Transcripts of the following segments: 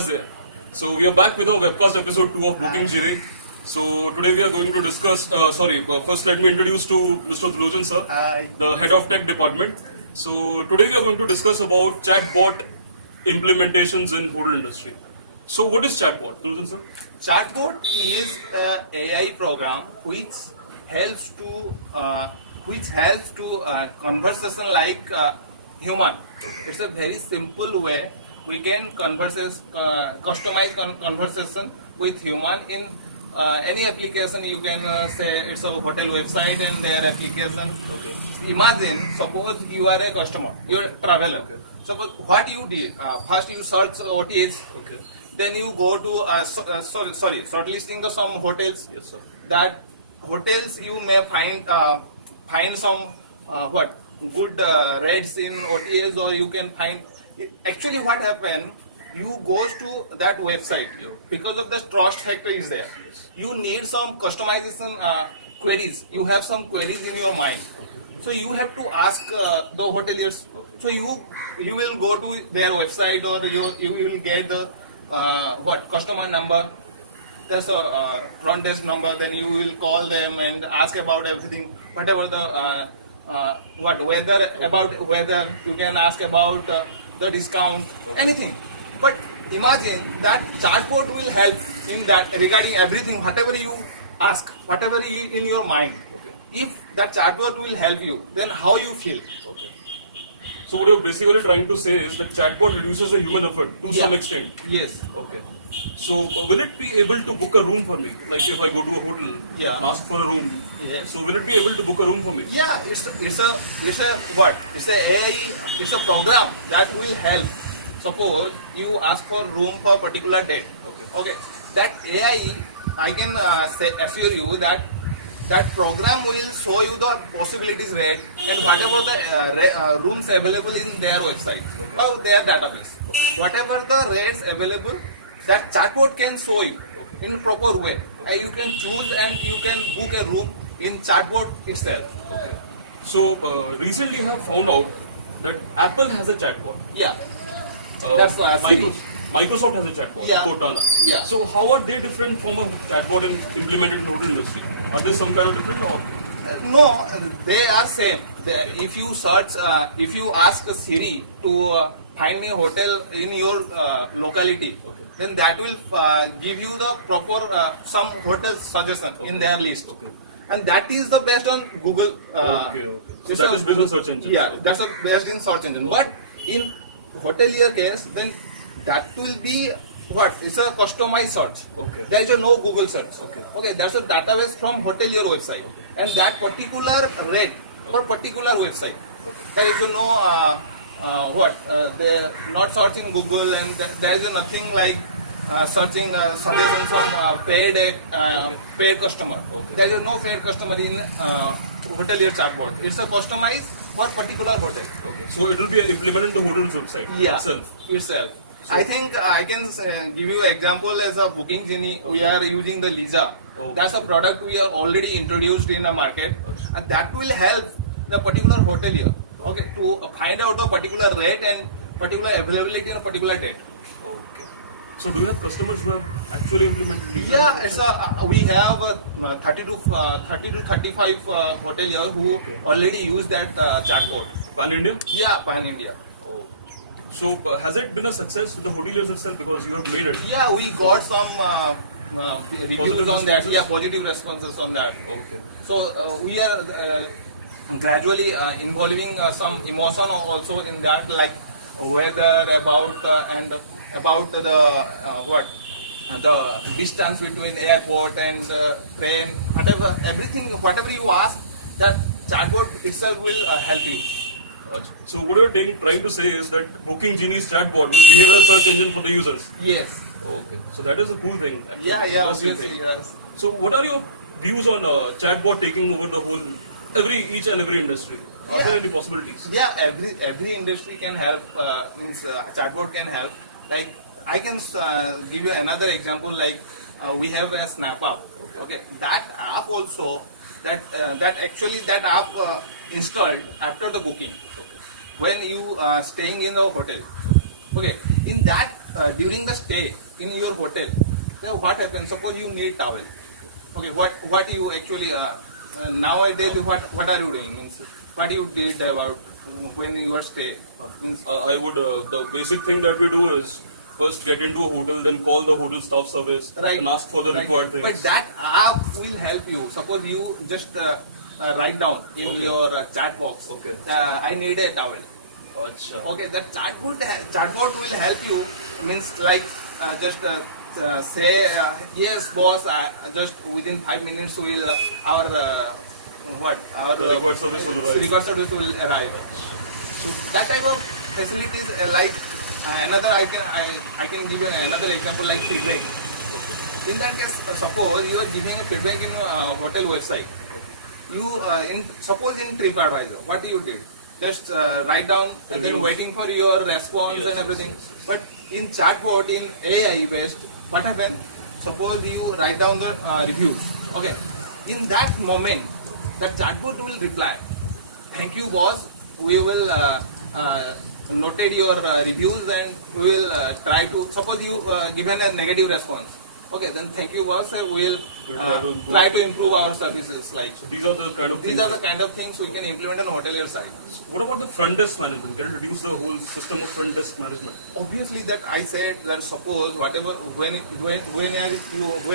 Raj there. So we are back with our webcast episode 2 of Bookingjini. So today we are going to discuss, first let me introduce to Mr. Thulojan sir, the head of tech department. So today we are going to discuss about chatbot implementations in hotel industry. So what is chatbot, Thulojan sir? Chatbot is an AI program which helps to conversation like human. It's a very simple way we can customize conversation with human in any application. You can say it's a hotel website and their application. Imagine, suppose you are a customer, you're a traveler. Suppose what you did, first you search OTAs, then you go to shortlisting the some hotels. Yes, sir. That hotels you may find some good rates in OTAs, or you can find. Actually, what happened? You goes to that website because of the trust factor is there. You need some customization queries. You have some queries in your mind, so you have to ask the hoteliers. So you will go to their website, or you will get the customer number. There's a front desk number. Then you will call them and ask about everything, whatever the weather. You can ask about the discount, anything. But imagine that chatbot will help in that regarding everything, whatever you ask, whatever in your mind. If that chatbot will help you, then how you feel? So what you're basically trying to say is that chatbot reduces the human effort to some extent. Yes. Okay. So will it be able to book a room for me? Like if I go to a hotel and ask for a room. Yes. So will it be able to book a room for me? Yeah, it's a what? It's a AI. It's a program that will help. Suppose you ask for room for particular date. Okay. That AI, I can assure you that program will show you the possibilities rate and whatever the rooms available in their website or their database. Whatever the rates available, that chatbot can show you in proper way. And you can choose and you can book a room in chatbot itself. So recently I have found out that Apple has a chatbot. Yeah. That's why Microsoft has a chatbot, Cortana. Yeah. So how are they different from a chatbot implemented in the hotel industry? Are they some kind of different or? No, they are same. If you search, if you ask Siri to find me a hotel in your locality, then that will give you the proper some hotel suggestion in their list. And that is the best on Google. So that is based on search engine. Yeah, that's the best in search engine. But in hotelier case, then that will be what? It's a customized search. There is no Google search. Okay, there's a database from hotelier website, and that particular rate for particular website. There is no they not searching Google, and there is nothing like searching suggestions from paid customer. There is no paid customer in hotelier chatbot. It's a customized for particular hotel. So it will be implemented to hotel's website itself. I think I can give you an example as a Bookingjini. We are using the Lisa. That's a product we are already introduced in the market, and that will help the particular hotelier, to find out the particular rate and particular availability on a particular date. So do you have customers who have actually implemented Lisa? Yeah, we have 30 to 35 hoteliers who already use that chatbot. Pan India? Yeah, Pan India. So has it been a success with the hoteliers itself because you have made it? Yeah, we got some reviews on that. Yeah, positive responses on that. So we are gradually involving some emotion also in that, like weather, about the distance between airport and train, whatever you ask, that chatbot itself will help you. So what you're trying to say is that Bookingjini's chatbot will behave as a search engine for the users. Yes. So that is a cool thing. Yeah, obviously, yes. So what are your views on chatbot taking over the whole, each and every industry? Are there any possibilities? Yeah, every industry can help. Chatbot can help. Like I can give you another example. Like we have a Snap app. That app also that app installed after the booking. When you staying in the hotel, in that during the stay in your hotel, then what happens? Suppose you need towel. Okay, what you actually nowadays what are you doing? Means what you did about when you were stay? Means, I would, the basic thing that we do is first get into a hotel, then call the hotel staff service Right. and ask for the Right. required things. But that app will help you. Suppose you just write down in Okay. your chat box. Okay. I need a towel. Achha. Okay, that chatbot will help you. Means like just say yes, boss. Just within 5 minutes will our The required service will arrive. record service will arrive. That type of facilities like another I can give you another example like feedback. In that case, suppose you are giving a feedback in a hotel website. You suppose in TripAdvisor, what you did? Just write down and then waiting for your response and everything. But in chatbot, in AI based, what happened? Suppose you write down the reviews. Okay. In that moment, the chatbot will reply. Thank you, boss. We will noted your reviews and we will try to. Suppose you given a negative response. Okay, then thank you, boss. We will try to improve our services. Like So these are the kind of these things are the kind of things we can implement on hotelier side. What about the front desk management? Can you reduce the whole system of front desk management? Obviously, that I said that suppose whatever when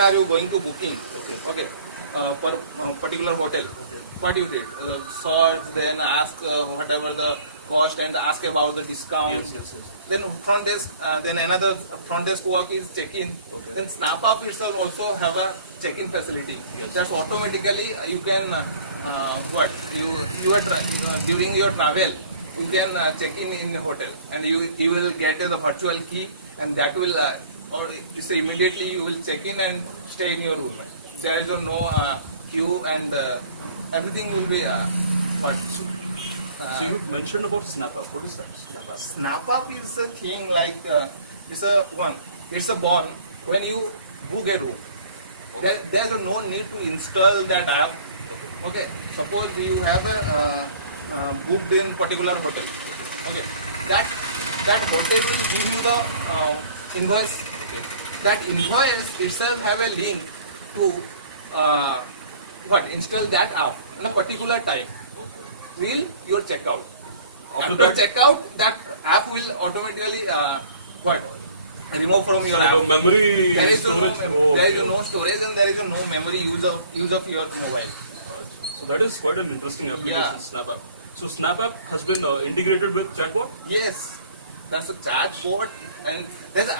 are you going to booking? Okay, for a particular hotel. What you did? Search, then ask whatever the cost and ask about the discounts. Yes. Then front desk, then another front desk work is check-in. Then SnapUp itself also have a check-in facility. That's automatically you can during your travel you can check in a hotel and you will get the virtual key and that will or you say immediately you will check in and stay in your room. There is no queue and everything will be So you mentioned about SnapUp. What is that? SnapUp is a thing like it's a bond when you book a room. There's no need to install that app. Okay, suppose you have a booked in particular hotel. Okay, that hotel will give you the invoice. That invoice itself have a link to install that app in a particular time. Will your checkout. After checkout, that app will automatically remove from your app. Memory There is storage. no storage and there is no memory use of your mobile. So that is quite an interesting application, Yeah. SnapUp. So SnapUp has been integrated with Chatbot. Yes, that's a chatbot, and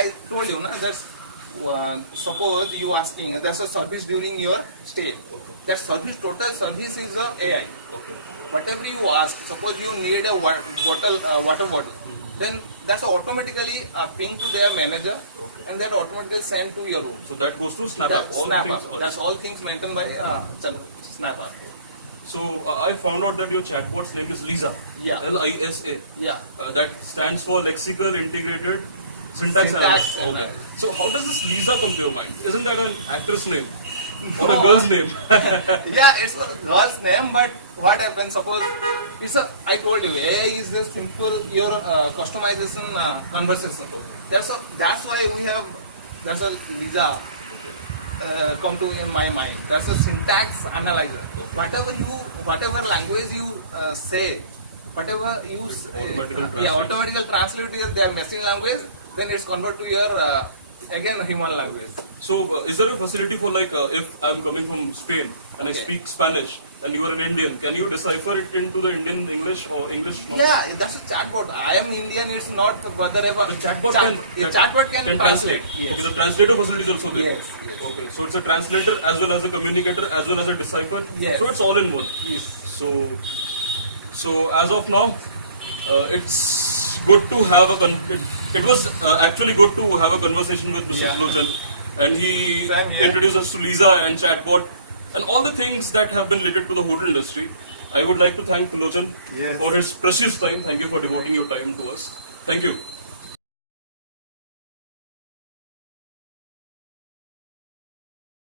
I told you, there's suppose you asking, there's a service during your stay. That service, total service is AI. Whatever you ask, suppose you need a water bottle, then that's automatically pinged to their manager, and that automatically sent to your room. So that goes to SnapUp. All SnapUp. things- That's all things maintained by SnapUp. So I found out that your chatbot's name is Lisa. Yeah. LISA. Yeah. That stands for Lexical Integrated Syntax Syntax Analysis. Okay. analysis. So how does this Lisa come to your mind? Isn't that an actress name or No. a girl's name? Yeah, it's a girl's name, but what happens? Suppose I told you, AI is a simple your customization conversation. That's why there's a Lisa come to in my mind. That's a syntax analyzer. Whatever language you say, whatever you automatically translate to their machine language, then it's convert to your again human language. So is there a facility for like if I'm coming from Spain and I Okay. speak Spanish and you are an Indian, can you decipher it into the Indian English or English? Yeah, that's a chatbot. I am Indian. It's not whether ever Chatbot chatbot can translate. Yes. The translator facility is also there. Yes. Okay, so it's a translator as well as a communicator as well as a decipher. Yes. So it's all in one. Yes. So as of now, it's good to have it was actually good to have a conversation with Mr. Yeah. Lojan, and he Same here. introduced us to Lisa and Chatbot and all the things that have been related to the hotel industry. I would like to thank Lojan Yes. for his precious time. Thank you for devoting your time to us. Thank you.